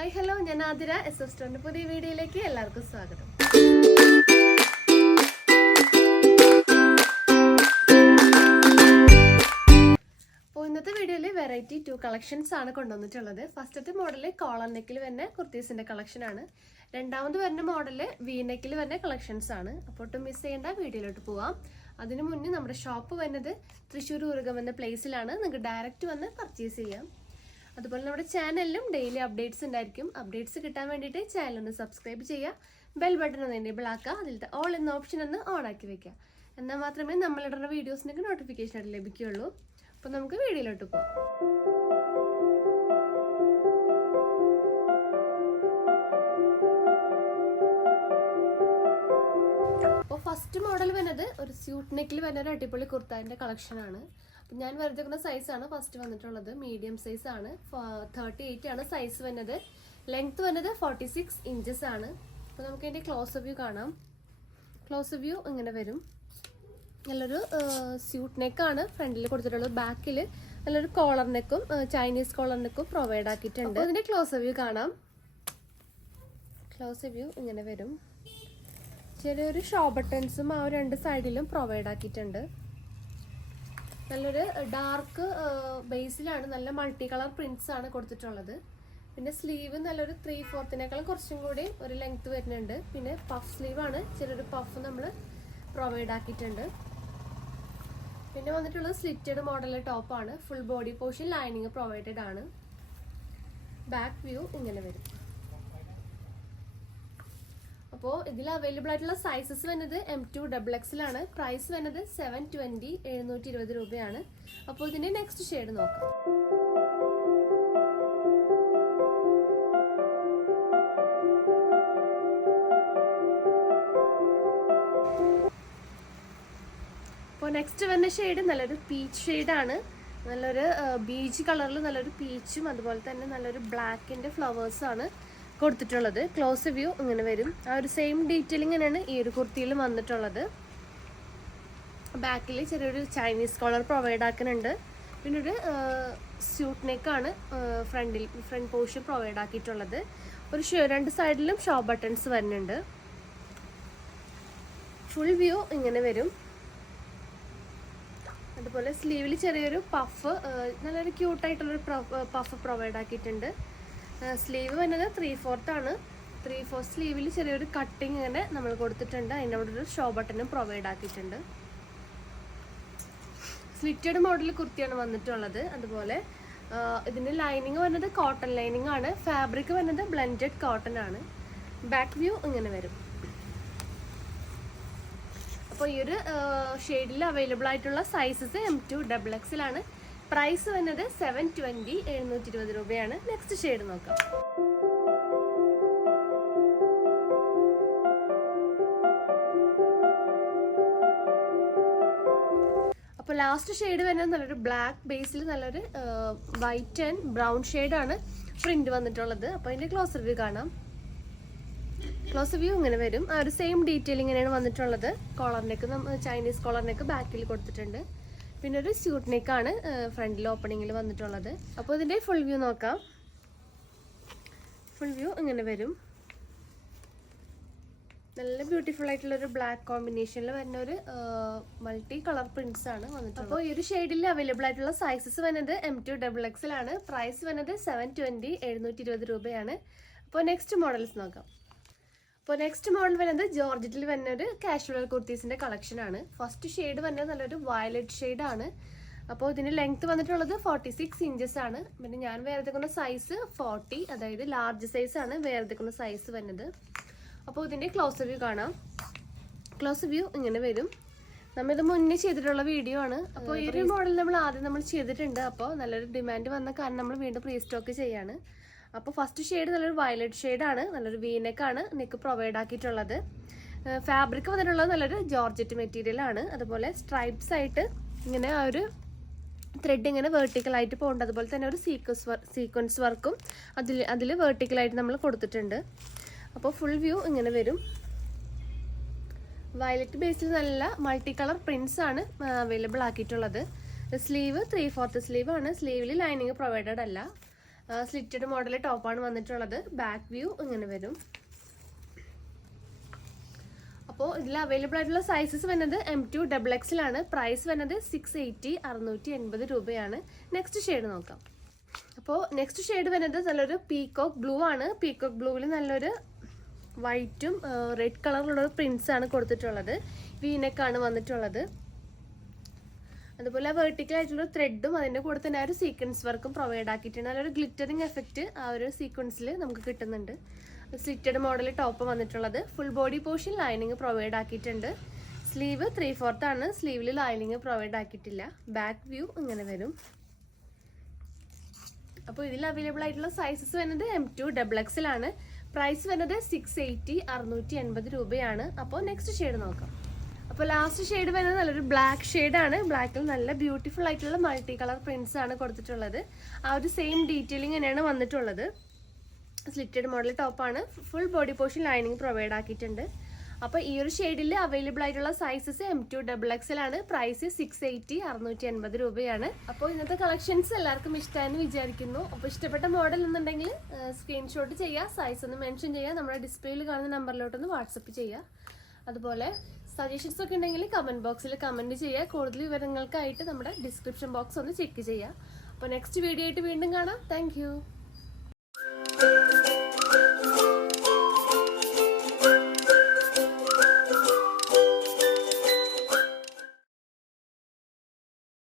Hi hello, ഞാൻ Athira. S പുതിയ വീഡിയോയിലേക്ക് എല്ലാവർക്കും സ്വാഗതം. അപ്പോൾ ഇന്നത്തെ വീഡിയോയിൽ വെറൈറ്റി 2 കളക്ഷൻസ് ആണ് കൊണ്ടുവന്നിട്ടുള്ളത്. ഫസ്റ്റത്തെ മോഡല് കോളർ നെക്കിൽ വരുന്ന കുർത്തീസിന്റെ കളക്ഷൻ ആണ്. രണ്ടാമത് വരുന്ന മോഡല് വി നെക്കിൽ വരുന്ന കളക്ഷൻസ് ആണ്. അപ്പോൾ ഒട്ടും മിസ് ചെയ്യേണ്ട, വീഡിയോയിലോട്ട് പോവാം. അതിനു മുന്നേ നമ്മുടെ ഷോപ്പ് വരുന്നത് തൃശ്ശൂർ ഊരകം എന്ന പ്ലേസിലാണ്. നിങ്ങൾക്ക് ഡയറക്റ്റ് വന്ന് പർച്ചേസ് ചെയ്യാം. അതുപോലെ നമ്മുടെ ചാനലിലും ഡെയിലി അപ്ഡേറ്റ്സ് ഉണ്ടായിരിക്കും. അപ്ഡേറ്റ്സ് കിട്ടാൻ വേണ്ടിയിട്ട് ചാനൽ ഒന്ന് സബ്സ്ക്രൈബ് ചെയ്യുക, ബെൽ ബട്ടൺ ഒന്ന് എനേബിൾ ആക്കുക, അതിലത്തെ ഓൾ എന്ന ഓപ്ഷൻ ഒന്ന് ഓൺ ആക്കി വെക്കുക. എന്നാൽ മാത്രമേ നമ്മളിടുന്ന വീഡിയോസിനൊക്കെ നോട്ടിഫിക്കേഷൻ ആയിട്ട് ലഭിക്കുകയുള്ളൂ. അപ്പോൾ നമുക്ക് വീഡിയോയിലോട്ട് പോകാം. അപ്പോൾ ഫസ്റ്റ് മോഡൽ വരുന്നത് ഒരു സ്യൂട്ട് നെക്കിൽ വരുന്ന ഒരു അടിപൊളി കുർത്താൻ്റെ കളക്ഷനാണ്. ഞാൻ വരച്ചിരിക്കുന്ന സൈസാണ് ഫസ്റ്റ് വന്നിട്ടുള്ളത്. മീഡിയം സൈസ് ആണ്. 38 ആണ് സൈസ് വരുന്നത്. ലെങ്ത് വരുന്നത് 46 ഇഞ്ചസ് ആണ്. അപ്പോൾ നമുക്ക് അതിൻ്റെ ക്ലോസ് വ്യൂ കാണാം. ക്ലോസ് വ്യൂ ഇങ്ങനെ വരും. നല്ലൊരു സ്യൂട്ട് നെക്കാണ് ഫ്രണ്ടിൽ കൊടുത്തിട്ടുള്ളത്. ബാക്കിൽ നല്ലൊരു കോളർ നെക്കും ചൈനീസ് കോളർ നെക്കും പ്രൊവൈഡ് ആക്കിയിട്ടുണ്ട്. അതിൻ്റെ ക്ലോസ് വ്യൂ കാണാം. ക്ലോസ് വ്യൂ ഇങ്ങനെ വരും. ചെറിയൊരു ഷോ ബട്ടൺസും ആ രണ്ട് സൈഡിലും പ്രൊവൈഡ് ആക്കിയിട്ടുണ്ട്. നല്ലൊരു ഡാർക്ക് ബേസിലാണ്. നല്ല മൾട്ടി കളർ പ്രിന്റ്സ് ആണ് കൊടുത്തിട്ടുള്ളത്. പിന്നെ സ്ലീവ് നല്ലൊരു 3/4 കുറച്ചും കൂടി ഒരു ലെങ്ത് വരുന്നുണ്ട്. പിന്നെ പഫ് സ്ലീവ് ആണ്. ചെറിയൊരു പഫ് നമ്മൾ പ്രൊവൈഡ് ആക്കിയിട്ടുണ്ട്. പിന്നെ വന്നിട്ടുള്ളത് സ്ലിറ്റഡ് മോഡൽ ടോപ്പാണ്. Full body portion lining provided ആണ്. ബാക്ക് വ്യൂ ഇങ്ങനെ വരും. അപ്പോൾ ഇതിൽ അവൈലബിൾ ആയിട്ടുള്ള സൈസസ് വരുന്നത് M2 XXL ആണ്. പ്രൈസ് വരുന്നത് 720 720 രൂപയാണ്. അപ്പോൾ ഇതിന്റെ നെക്സ്റ്റ് ഷെയ്ഡ് നോക്കാം. അപ്പോൾ നെക്സ്റ്റ് വരുന്ന ഷെയ്ഡ് നല്ലൊരു പീച്ച് ഷെയ്ഡാണ്. നല്ലൊരു ബീച്ച് കളറിൽ നല്ലൊരു പീച്ചും അതുപോലെ തന്നെ നല്ലൊരു ബ്ലാക്കിന്റെ ഫ്ലവേഴ്സ് ആണ് കൊടുത്തിട്ടുള്ളത്. ക്ലോസ് വ്യൂ ഇങ്ങനെ വരും. ആ ഒരു സെയിം ഡീറ്റെയിലിംഗ് തന്നെയാണ് ഈ ഒരു കുർത്തിയിൽ വന്നിട്ടുള്ളത്. ബാക്കിൽ ചെറിയൊരു ചൈനീസ് കോളർ പ്രൊവൈഡ് ആക്കുന്നുണ്ട്. പിന്നെ ഒരു സ്യൂട്ട് നെക്കാണ് ഫ്രണ്ട് പോർഷൻ പ്രൊവൈഡ് ആക്കിയിട്ടുള്ളത്. ഒരു രണ്ട് സൈഡിലും ഷോ ബട്ടൺസ് വരുന്നുണ്ട്. ഫുൾ വ്യൂ ഇങ്ങനെ വരും. അതുപോലെ സ്ലീവിൽ ചെറിയൊരു പഫ്, നല്ലൊരു ക്യൂട്ടായിട്ടുള്ളൊരു പഫ് പ്രൊവൈഡ് ആക്കിയിട്ടുണ്ട്. സ്ലീവ് വരുന്നത് 3/4 ആണ്. 3/4 സ്ലീവിൽ ചെറിയൊരു കട്ടിങ് ഇങ്ങനെ നമ്മൾ കൊടുത്തിട്ടുണ്ട്. അതിനോട് ഒരു ഷോ ബട്ടണും പ്രൊവൈഡ് ആക്കിയിട്ടുണ്ട്. സ്ലിറ്റഡ് മോഡൽ കുർത്തിയാണ് വന്നിട്ടുള്ളത്. അതുപോലെ ഇതിന്റെ ലൈനിങ് വരുന്നത് കോട്ടൺ ലൈനിങ് ആണ്. ഫാബ്രിക് വരുന്നത് ബ്ലെൻഡഡ് കോട്ടൺ ആണ്. ബാക്ക് വ്യൂ ഇങ്ങനെ വരും. അപ്പോൾ ഈ ഒരു ഷെയ്ഡിൽ അവൈലബിൾ ആയിട്ടുള്ള സൈസസ് M2 XXL ആണ്. പ്രൈസ് വരുന്നത് 720 720 രൂപയാണ്. നെക്സ്റ്റ് ഷെയ്ഡ് നോക്കാം. അപ്പോൾ ലാസ്റ്റ് ഷെയ്ഡ് വരുന്നത് നല്ലൊരു ബ്ലാക്ക് ബേസിൽ നല്ലൊരു വൈറ്റ് ആൻഡ് ബ്രൗൺ ഷെയ്ഡാണ് പ്രിന്റ് വന്നിട്ടുള്ളത്. അപ്പോൾ അതിന്റെ ക്ലോസ് വ്യൂ കാണാം. ക്ലോസ് വ്യൂ ഇങ്ങനെ വരും. ആ ഒരു സെയിം ഡീറ്റെയിലിംഗ് ഇങ്ങനെയാണ് വന്നിട്ടുള്ളത്. Collar neck Chinese collar neck ബാക്കിൽ കൊടുത്തിട്ടുണ്ട്. പിന്നെ ഒരു സ്യൂട്ട് നെക്കാണ് ഫ്രണ്ടിൽ ഓപ്പണിങ്ങിൽ വന്നിട്ടുള്ളത്. അപ്പോൾ ഇതിന്റെ ഫുൾ വ്യൂ നോക്കാം. ഫുൾ വ്യൂ ഇങ്ങനെ വരും. നല്ല ബ്യൂട്ടിഫുൾ ആയിട്ടുള്ള ഒരു ബ്ലാക്ക് കോമ്പിനേഷനിൽ വരുന്ന ഒരു മൾട്ടി കളർ പ്രിന്റ്സ് ആണ് വന്നിട്ടുള്ളത്. അപ്പോൾ ഈ ഒരു ഷെയ്ഡിൽ അവൈലബിൾ ആയിട്ടുള്ള സൈസസ് വരുന്നത് M2 XXL ആണ്. പ്രൈസ് വരുന്നത് 720 720 രൂപയാണ്. അപ്പോൾ നെക്സ്റ്റ് മോഡൽസ് നോക്കാം. അപ്പോൾ നെക്സ്റ്റ് മോഡൽ വരുന്നത് ജോർജറ്റിൽ വരുന്ന ഒരു കാഷ്വൽ കുർത്തീസിന്റെ കളക്ഷൻ ആണ്. ഫസ്റ്റ് ഷെയ്ഡ് വരുന്നത് നല്ലൊരു വയലറ്റ് ഷെയ്ഡ് ആണ്. അപ്പോൾ ഇതിന്റെ ലെങ്ത് വന്നിട്ടുള്ളത് 46 ഇഞ്ചസ് ആണ്. പിന്നെ ഞാൻ വേർതിക്കുന്ന സൈസ് 40, അതായത് ലാർജ് സൈസ് ആണ് വേർതിക്കുന്ന സൈസ് വരുന്നത്. അപ്പോൾ ഇതിന്റെ ക്ലോസ് വ്യൂ കാണാം. ക്ലോസ് വ്യൂ ഇങ്ങനെ വരും. നമ്മളിത് മുന്നേ ചെയ്തിട്ടുള്ള വീഡിയോ ആണ്. അപ്പോൾ ഈ ഒരു മോഡൽ നമ്മൾ ചെയ്തിട്ടുണ്ട്. അപ്പോൾ നല്ലൊരു ഡിമാൻഡ് വന്ന കാരണം നമ്മൾ വീണ്ടും റീസ്റ്റോക്ക് ചെയ്യാണ്. അപ്പോൾ ഫസ്റ്റ് ഷെയ്ഡ് നല്ലൊരു വയലറ്റ് ഷെയ്ഡാണ്. നല്ലൊരു വീനെക്കാണ് നെക്ക് പ്രൊവൈഡ് ആക്കിയിട്ടുള്ളത്. ഫാബ്രിക് വന്നിട്ടുള്ളത് നല്ലൊരു ജോർജറ്റ് മെറ്റീരിയൽ ആണ്. അതുപോലെ സ്ട്രൈപ്സ് ആയിട്ട് ഇങ്ങനെ ആ ഒരു ത്രെഡ് ഇങ്ങനെ വെർട്ടിക്കലായിട്ട് പോകുന്നുണ്ട്. അതുപോലെ തന്നെ ഒരു സീക്വൻസ് വർക്കും അതിൽ വെർട്ടിക്കലായിട്ട് നമ്മൾ കൊടുത്തിട്ടുണ്ട്. അപ്പോൾ ഫുൾ വ്യൂ ഇങ്ങനെ വരും. വയലറ്റ് ബേസിൽ നല്ല മൾട്ടി കളർ പ്രിന്റ്സ് ആണ് അവൈലബിൾ ആക്കിയിട്ടുള്ളത്. സ്ലീവ് 3/4 സ്ലീവ് ആണ്. സ്ലീവിൽ ലൈനിങ് പ്രൊവൈഡഡ് അല്ല. സ്ലിറ്റഡ് മോഡൽ ടോപ്പാണ് വന്നിട്ടുള്ളത്. ബാക്ക് വ്യൂ ഇങ്ങനെ വരും. അപ്പോൾ ഇതിൽ അവൈലബിൾ ആയിട്ടുള്ള സൈസസ് വരുന്നത് M2 XXL ആണ്. പ്രൈസ് വരുന്നത് 680 680 രൂപയാണ്. നെക്സ്റ്റ് ഷെയ്ഡ് നോക്കാം. അപ്പോൾ നെക്സ്റ്റ് ഷെയ്ഡ് വരുന്നത് നല്ലൊരു പീകോക്ക് ബ്ലൂ ആണ്. പീകോക്ക് ബ്ലൂവിൽ നല്ലൊരു വൈറ്റും റെഡ് കളറിലുള്ള പ്രിന്റ്സ് ആണ് കൊടുത്തിട്ടുള്ളത്. വീനെക്കാണ് വന്നിട്ടുള്ളത്. അതുപോലെ വെർട്ടിക്കൽ ആയിട്ടുള്ള ത്രെഡും അതിൻ്റെ കൂടെ തന്നെ ആ ഒരു സീക്വൻസ് വർക്കും പ്രൊവൈഡ് ആക്കിയിട്ടുണ്ട്. നല്ലൊരു ഗ്ലിറ്ററിങ് എഫക്റ്റ് ആ ഒരു സീക്വൻസിൽ നമുക്ക് കിട്ടുന്നുണ്ട്. സ്ലിറ്റഡ് മോഡൽ ടോപ്പ് വന്നിട്ടുള്ളത്. Full body portion lining provide ആക്കിയിട്ടുണ്ട്. സ്ലീവ് 3/4 ആണ്. സ്ലീവിൽ ലൈനിങ് പ്രൊവൈഡ് ആക്കിയിട്ടില്ല. ബാക്ക് വ്യൂ ഇങ്ങനെ വരും. അപ്പോൾ ഇതിൽ അവൈലബിൾ ആയിട്ടുള്ള സൈസസ് വരുന്നത് M2 XXL ആണ്. പ്രൈസ് വരുന്നത് 680 680 രൂപയാണ്. അപ്പോൾ നെക്സ്റ്റ് ഷെയ്ഡ് നോക്കാം. അപ്പോൾ ലാസ്റ്റ് ഷെയ്ഡ് വരുന്നത് നല്ലൊരു ബ്ലാക്ക് ഷെയ്ഡാണ്. ബ്ലാക്കിൽ നല്ല ബ്യൂട്ടിഫുൾ ആയിട്ടുള്ള മൾട്ടി കളർ പ്രിന്റ്സ് ആണ് കൊടുത്തിട്ടുള്ളത്. ആ ഒരു സെയിം ഡീറ്റെയിലിംഗ് തന്നെയാണ് വന്നിട്ടുള്ളത്. സ്ലിറ്റഡ് മോഡൽ ടോപ്പാണ്. Full body portion lining provide ആക്കിയിട്ടുണ്ട്. അപ്പോൾ ഈ ഒരു ഷെയ്ഡിൽ അവൈലബിൾ ആയിട്ടുള്ള സൈസസ് M2 XXL ആണ്. പ്രൈസ് 680 680 രൂപയാണ്. അപ്പോൾ ഇന്നത്തെ കളക്ഷൻസ് എല്ലാവർക്കും ഇഷ്ടമായെന്ന് വിചാരിക്കുന്നു. അപ്പോൾ ഇഷ്ടപ്പെട്ട മോഡൽ എന്നുണ്ടെങ്കിൽ സ്ക്രീൻഷോട്ട് ചെയ്യുക, സൈസ് ഒന്ന് മെൻഷൻ ചെയ്യുക, നമ്മുടെ ഡിസ്പ്ലേയിൽ കാണുന്ന നമ്പറിലോട്ടൊന്ന് വാട്സപ്പ് ചെയ്യുക. അതുപോലെ സജഷൻസ് ഒക്കെ ഉണ്ടെങ്കിൽ കമൻറ്റ് ബോക്സിൽ കമൻറ്റ് ചെയ്യുക. കൂടുതൽ വിവരങ്ങൾക്കായിട്ട് നമ്മുടെ ഡിസ്ക്രിപ്ഷൻ ബോക്സ് ഒന്ന് ചെക്ക് ചെയ്യുക. അപ്പോൾ നെക്സ്റ്റ് വീഡിയോ ആയിട്ട് വീണ്ടും കാണാം. താങ്ക്